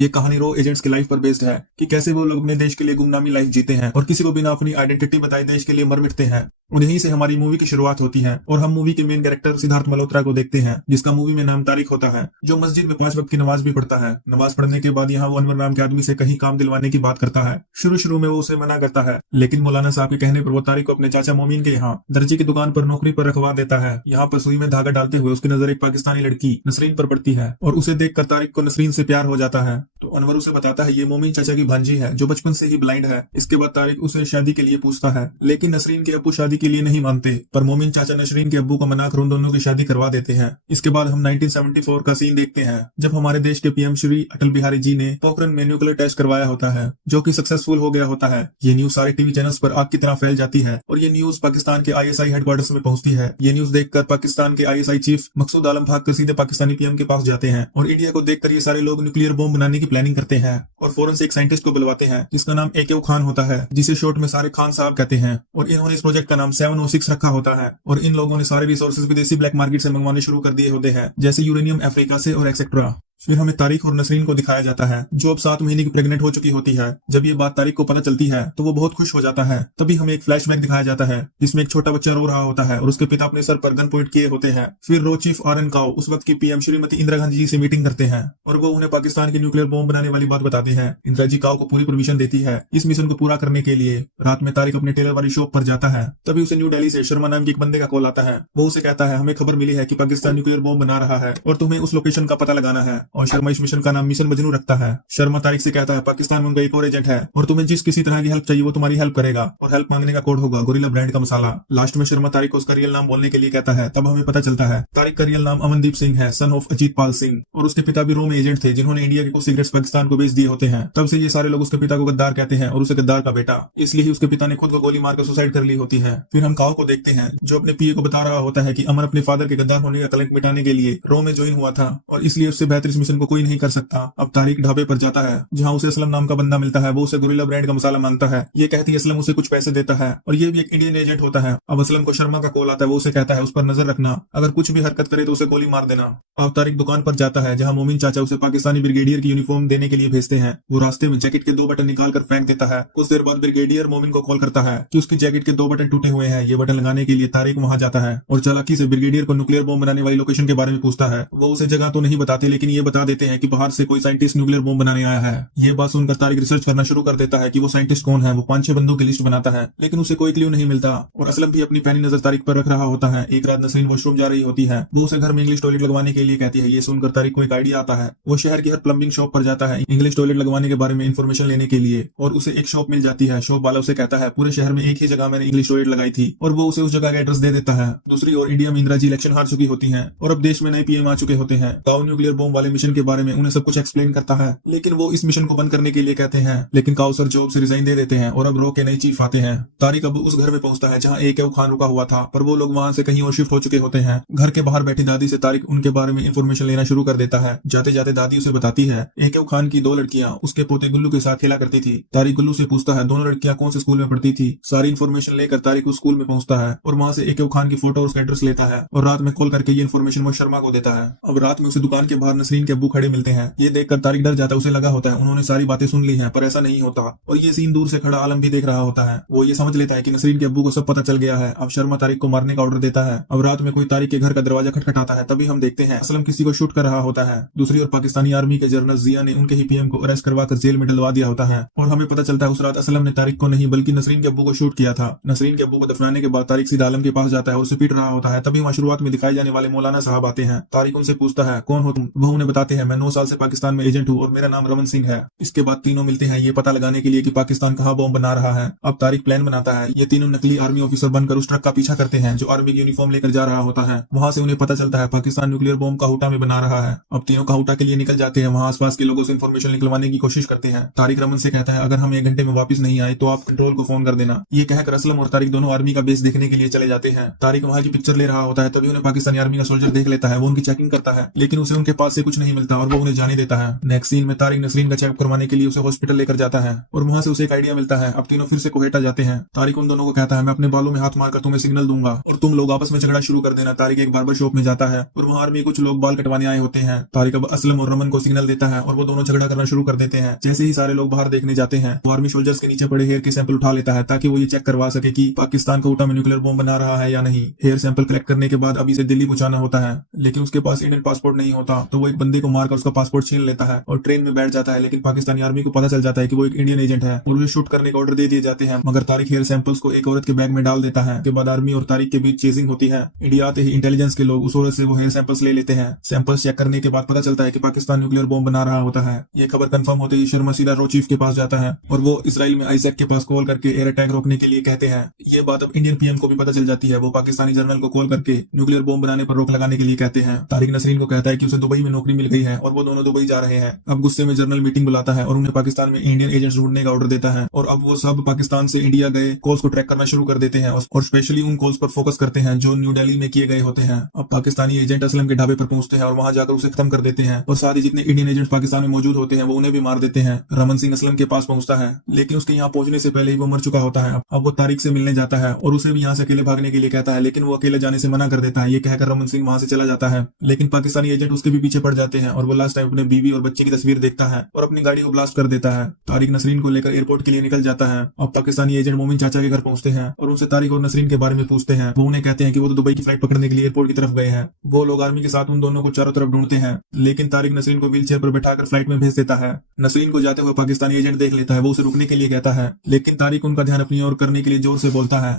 ये कहानी रो एजेंट्स की लाइफ पर बेस्ड है कि कैसे वो लोग अपने देश के लिए गुमनामी लाइफ जीते हैं और किसी को बिना अपनी आइडेंटिटी बताए देश के लिए मर मिटते हैं। और यहीं से हमारी मूवी की शुरुआत होती है और हम मूवी के मेन कैरेक्टर सिद्धार्थ मल्होत्रा को देखते हैं, जिसका मूवी में नाम तारिक होता है, जो मस्जिद में 5 वक्त की नमाज भी पढ़ता है। नमाज पढ़ने के बाद यहाँ वो अनवर नाम के आदमी से कहीं काम दिलवाने की बात करता है। शुरू में वो उसे मना करता है, लेकिन मौलाना साहब के कहने पर वो तारिक को अपने चाचा मोमीन के यहाँ दर्जी की दुकान पर नौकरी पर रखवा देता है। यहाँ पर सुई में धागा डालते हुए उसकी नजर एक पाकिस्तानी लड़की नसरीन पर पड़ती है और उसे देखकर तारिक को नसरीन से प्यार हो जाता है। तो अनवर उसे बताता है ये मोमीन चाचा की भांजी है जो बचपन से ही ब्लाइंड है। इसके बाद तारिक उसे शादी के लिए पूछता है, लेकिन नसरीन के अब्बू शादी के लिए नहीं मानते, पर मोमीन चाचा नसरीन के अब्बू को मनाकर उन दोनों की शादी करवा देते हैं। इसके बाद हम 1974 का सीन देखते हैं, जब हमारे देश के पीएम श्री अटल बिहारी जी ने पोखरण में न्यूक्लियर टेस्ट करवाया होता है, जो कि सक्सेसफुल हो गया होता है। ये न्यूज सारे टीवी चैनल्स पर आग की तरह फैल जाती है और ये न्यूज पाकिस्तान के आईएसआई हेडक्वार्टर्स में पहुंचती है। ये न्यूज देखकर पाकिस्तान के आईएसआई चीफ मकसूद आलम भागकर सीधे पाकिस्तानी पीएम के पास जाते हैं और इंडिया को देखकर ये सारे लोग न्यूक्लियर बॉम्ब बनाने की प्लानिंग करते हैं और फौरन से एक साइंटिस्ट को बुलवाते हैं जिसका नाम AK खान होता है, जिसे शॉर्ट में सारे खान साहब कहते हैं। और इन्होंने इस प्रोजेक्ट का नाम 706 रखा होता है और इन लोगों ने सारे रिसोर्सेज विदेशी ब्लैक मार्केट से मंगवाने शुरू कर दिए होते हैं, जैसे यूरेनियम अफ्रीका से और एक्सेट्रा। फिर हमें तारिक और नसरीन को दिखाया जाता है, जो अब 7 महीने की प्रेग्नेंट हो चुकी होती है। जब ये बात तारिक को पता चलती है तो वो बहुत खुश हो जाता है। तभी हमें एक फ्लैशबैक दिखाया जाता है जिसमें एक छोटा बच्चा रो रहा होता है और उसके पिता अपने सर पर गन पॉइंट किए होते हैं। फिर रो चीफ RN काओ उस वक्त की पीएम श्रीमती इंदिरा गांधी जी से मीटिंग करते हैं और वो उन्हें पाकिस्तान के न्यूक्लियर बॉम्ब बनाने वाली बात बताती है। इंदिरा जी काओ को पूरी परमिशन देती है इस मिशन को पूरा करने के लिए। रात में तारिक अपने टेलर वाली शॉप पर जाता है, तभी उसे न्यू दिल्ली से शर्मा नाम के एक बंदे का कॉल आता है। वो उसे कहता है हमें खबर मिली है कि पाकिस्तान न्यूक्लियर बॉम्ब बना रहा है और तुम्हें उस लोकेशन का पता लगाना है। और शर्मा इस मिशन का नाम मिशन मजनू रखता है। शर्मा तारिक से कहता है पाकिस्तान में उनका एक और एजेंट है और तुम्हें जिस किसी तरह की हेल्प चाहिए वो तुम्हारी हेल्प करेगा और हेल्प मांगने का कोड होगा गोरिल्ला ब्रांड का मसाला। लास्ट में शर्मा तारिक को उसका रियल नाम बोलने के लिए कहता है। तब हमें पता चलता है तारिक का रियल नाम अमनदीप सिंह है, सन ऑफ अजीत पाल सिंह, और उसके पिता भी रो में एजेंट थे जिन्होंने इंडिया के कुछ सिगरेट्स पाकिस्तान को बेच दिए होते हैं। तब से ये सारे लोग उसके पिता को गद्दार कहते हैं और उसे गद्दार का बेटा, इसलिए ही उसके पिता ने खुद को गोली मारकर सुसाइड कर ली होती है। फिर हम काओ को देखते हैं जो अपने पीए को बता रहा होता है कि अमन अपने फादर के गद्दार होने का कलंक मिटाने के लिए रो में ज्वाइन हुआ था और इसलिए उससे बेहतर इस मिशन को कोई नहीं कर सकता। अब तारिक ढाबे पर जाता है जहां उसे असलम नाम का बंदा मिलता है। वो उसे गोरिल्ला ब्रांड का मसाला मांगता है। ये कहती है असलम उसे कुछ पैसे देता है और ये भी एक इंडियन एजेंट होता है। अब असलम को शर्मा का कॉल आता है। वो उसे कहता है उस पर नजर रखना, अगर कुछ भी हरकत करे तो उसे गोली मार देना। अब तारिक दुकान पर जाता है जहां मोमिन चाचा उसे पाकिस्तानी ब्रिगेडियर की यूनिफॉर्म देने के लिए भेजते हैं। वो रास्ते में जैकेट के 2 बटन निकाल कर फेंक देता है। कुछ देर बाद ब्रिगेडियर मोमिन को कॉल करता है कि उसकी जैकेट के 2 बटन टूटे हुए हैं। ये बटन लगाने के लिए तारिक वहां जाता है और चालाकी से ब्रिगेडियर को न्यूक्लियर बॉम्ब बनाने वाली लोकेशन के बारे में पूछता है। वो उसे जगह तो नहीं बताते, लेकिन ये बता देते हैं कि बाहर से कोई साइंटिस्ट न्यूक्लियर बॉम्ब बनाने आया है। ये बात सुनकर तारिक रिसर्च करना शुरू कर देता है कि वो साइंटिस्ट कौन है। वो 5-6 बंदों की लिस्ट बनाता है, लेकिन उसे कोई क्ल्यू नहीं मिलता और असलम भी अपनी पैनी नजर तारिक पर रख रहा होता है। एक रात नसरीन वॉशरूम जा रही होती है। वो उसे घर में इंग्लिश टॉयलेट लगवाने के लिए कहती है। ये सुनकर तारिक को एक आइडिया आता है। वो शहर की हर प्लम्बिंग शॉप पर जाता है इंग्लिश टॉयलेट लगवाने के बारे में इन्फॉर्मेशन लेने के लिए और उसे एक शॉप मिल जाती है। शॉप वाला उसे कहता है पूरे शहर में एक ही जगह मैंने इंग्लिश टॉयलेट लगाई थी और वो उसे उस जगह का एड्रेस दे देता है। दूसरी ओर इंडिया में इंदिरा जी इलेक्शन हार चुकी होती है और अब देश में नए पीएम आ चुके होते हैं। काओ न्यूक्लियर बॉम्ब वाले मिशन के बारे में उन्हें सब कुछ एक्सप्लेन करता है, लेकिन वो इस मिशन को बंद करने के लिए कहते हैं। लेकिन काओ सर जॉब से रिजाइन दे देते हैं और अब रो के नए चीफ आते हैं। तारिक अब उस घर में पहुंचता है जहां AK खान रुका हुआ था, पर वो लोग वहां से कहीं और शिफ्ट हो चुके होते हैं। घर के बाहर बैठी दादी से तारिक उनके बारे में इंफॉर्मेशन लेना शुरू कर देता है। जाते जाते दादी उसे बताती है AK खान की 2 लड़कियां उसके पोते गुल्लू के साथ खेला करती थी। तारिक गुल्लू से पूछता है दोनों लड़कियां कौन से स्कूल में पढ़ती थी। सारी इन्फॉर्मेशन लेकर तारिक उस स्कूल में पहुंचता है और वहां से AK खान की फोटो और उसका एड्रेस लेता है और रात में कॉल करके ये इन्फॉर्मेशन वो शर्मा को देता है। अब रात में उसे दुकान के बाहर नसरीन के अब्बू खड़े मिलते हैं। ये देखकर तारिक डर जाता है। उसे लगा होता है उन्होंने सारी बातें सुन ली हैं, पर ऐसा नहीं होता और ये सीन दूर से खड़ा आलम भी देख रहा होता है। वो ये समझ लेता है कि नसरीन के अब्बू को सब पता चल गया है। अब शर्मा तारिक को मारने का ऑर्डर देता है। अब रात में कोई तारिक के घर का दरवाजा खटखटाता है। तभी हम देखते हैं असलम किसी को शूट कर रहा होता है। दूसरी ओर पाकिस्तानी आर्मी के जनरल जिया ने उनके ही पीएम को अरेस्ट करवाकर जेल में डलवा दिया होता है और हमें पता चलता है उस रात असलम ने तारिक को नहीं बल्कि नसरीन के अब्बू को शूट किया था। नसरीन के अब्बू को दफनाने के बाद तारिक सीधा आलम के पास जाता है और उसे पीट रहा होता है। तभी वहाँ शुरुआत में दिखाए जाने वाले मौलाना साहब आते हैं। तारिक उनसे पूछता है कौन हो तुम। वो उन्हें बताते हैं मैं 9 साल से पाकिस्तान में एजेंट हूँ और मेरा नाम रमन सिंह है। इसके बाद तीनों मिलते हैं ये पता लगाने के लिए कि पाकिस्तान कहाँ बॉम्ब बना रहा है। अब तारिक प्लान बनाता है। ये तीनों नकली आर्मी ऑफिसर बनकर उस ट्रक का पीछा करते हैं जो आर्मी की यूनिफॉर्म लेकर जा रहा होता है। वहाँ से उन्हें पता चलता है पाकिस्तान न्यूक्लियर बॉम्ब काहुटा में बना रहा है। अब तीनों काहुटा के लिए निकल जाते हैं। वहाँ आसपास के लोगों से इन्फॉर्मेशन निकलवाने की कोशिश करते हैं। तारिक रमन से कहता है अगर हम 1 घंटे में वापस नहीं आए तो आप कंट्रोल को फोन कर देना। ये कहकर असलम और तारिक दोनों आर्मी का बेस देखने के लिए चले जाते हैं। तारिक वहाँ की पिक्चर ले रहा होता है। तभी उन्हें पाकिस्तानी आर्मी का सोल्जर देख लेता है। वो उनकी चेकिंग करता है, लेकिन उसे उनके पास से कुछ कुछ नहीं मिलता और वो उन्हें जाने देता है। नेक्स्ट सीन में तारिक नसरीन का चेकअप करवाने के लिए उसे हॉस्पिटल लेकर जाता है और वहां से उसे एक आइडिया मिलता है। अब तीनों फिर से कोहेटा जाते हैं। तारिक उन दोनों को कहता है मैं अपने बालों में हाथ मारकर तुम्हें सिग्नल दूंगा और तुम लोग आपस में झगड़ा शुरू कर देना। तारिक एक बार्बर शॉप में जाता है और वहाँ आर्मी कुछ लोग बाल कटवाने आए होते हैं। तारिक अब असलम और रमन को सिग्नल देता है और वो दोनों झगड़ा करना शुरू कर देते हैं। जैसे ही सारे लोग बाहर देखने जाते हैं वो आर्मी सोल्जर्स के नीचे पड़े हेयर के सैंपल उठा लेता है ताकि वो ये चेक करवा सके कि पाकिस्तान कोटा में न्यूक्लियर बॉम्ब बना रहा है या नहीं। हेयर सैंपल कलेक्ट करने के बाद अब इसे दिल्ली पहुंचाना होता है, लेकिन उसके पास इंडियन पासपोर्ट नहीं होता तो वो एक बंदे को मारकर उसका पासपोर्ट छीन लेता है और ट्रेन में बैठ जाता है। लेकिन पाकिस्तानी आर्मी को पता चल जाता है कि वो एक इंडियन एजेंट है और उसे शूट करने का ऑर्डर दे दिए जाते हैं। मगर तारिक हेयर सैंपल्स को एक औरत के बैग में डाल देता है। के बाद आर्मी और तारिक के बीच चेजिंग होती है। इंडिया आते ही इंटेलिजेंस के लोग उस औरत से वो हेयर सैंपल्स ले लेते हैं। सैंपल्स चेक करने के बाद पता चलता है कि पाकिस्तान न्यूक्लियर बॉम्ब बना रहा होता है। ये खबर कंफर्म होते ही शर्मा सीधा रो चीफ के पास जाता है और वो इसराइल में आइजैक के पास कॉल करके एयर अटैक रोकने के लिए कहते हैं। ये बात अब इंडियन पीएम को भी पता चल जाती है। वो पाकिस्तानी जनरल को कॉल करके न्यूक्लियर बॉम्ब बनाने पर रोक लगाने के लिए कहते हैं। तारिक नसरीन को कहता है कि उसे दुबई में नौकरी मिल गई है और वो दोनों दुबई जा रहे हैं। अब गुस्से में जनरल मीटिंग बुलाता है और उन्हें पाकिस्तान में इंडियन एजेंट्स ढूंढने का ऑर्डर देता है और अब वो सब पाकिस्तान से इंडिया गए कॉल्स को ट्रैक करना शुरू कर देते हैं और स्पेशली उन कॉल्स पर फोकस करते हैं जो न्यू दिल्ली में किए गए होते हैं। अब पाकिस्तानी एजेंट असलम के ढाबे पर पहुंचते हैं और वहां जाकर उसे खत्म कर देते हैं और साथ ही जितने इंडियन एजेंट पाकिस्तान में मौजूद होते हैं वो उन्हें भी मार देते हैं। रमन सिंह असलम के पास पहुंचता है लेकिन उसके यहाँ पहुंचने से पहले ही वो मर चुका होता है। अब वो तारिक से मिलने जाता है और उसे भी यहाँ से अकेले भागने के लिए कहता है, लेकिन वो अकेले जाने से मना कर देता है। ये कहकर रमन सिंह वहां से चला जाता है, लेकिन पाकिस्तानी एजेंट उसके भी पीछे पड़ जाते हैं और वो लास्ट टाइम अपने बीवी और बच्चे की तस्वीर देखता है और अपनी गाड़ी को ब्लास्ट कर देता है। तारिक नसरीन को लेकर एयरपोर्ट के लिए निकल जाता है। अब पाकिस्तानी एजेंट मोमिन चाचा के घर पहुंचते हैं और उनसे तारिक और नसरीन के बारे में पूछते हैं। वो उन्हें कहते हैं कि वो तो दुबई की फ्लाइट पकड़ने के लिए एयरपोर्ट की तरफ गए हैं। वो लोग आर्मी के साथ उन दोनों को चारों तरफ ढूंढते हैं, लेकिन तारिक नसरीन को व्हीलचेयर पर बैठाकर फ्लाइट में भेज देता है। नसरीन को जाते हुए पाकिस्तानी एजेंट देख लेता है। वो उसे रुकने के लिए कहता है, लेकिन तारिक उनका ध्यान अपनी ओर करने के लिए जोर से बोलता है।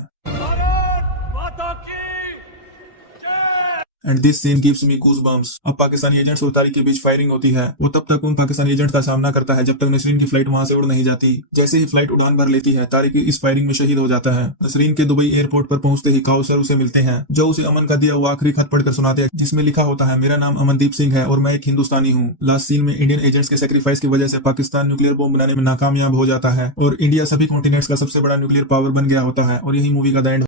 And this scene gives me goosebumps. अब पाकिस्तानी एजेंट्स और तारिक के बीच फायरिंग होती है। वो तब तक उन पाकिस्तानी एजेंट का सामना करता है जब तक नसरीन की फ्लाइट वहां से उड़ नहीं जाती। जैसे ही फ्लाइट उड़ान भर लेती है तारिक इस फायरिंग में शहीद हो जाता है। नसरीन के दुबई एयरपोर्ट पर पहुंचते ही काउसर उसे मिलते हैं जो उसे अमन का दिया हुआ आखिरी खत पढ़कर सुनाते हैं, जिसमें लिखा होता है, मेरा नाम अमनदीप सिंह है और मैं एक हिंदुस्तानी हूँ। लास्ट सीन में इंडियन एजेंट्स के सेक्रीफाइस की वजह से पाकिस्तान न्यूक्लियर बॉम्ब बनाने में नाकामयाब हो जाता है और इंडिया सभी कॉन्टिनेंट्स का सबसे बड़ा न्यूक्लियर पावर बन गया होता है और यही मूवी का द एंड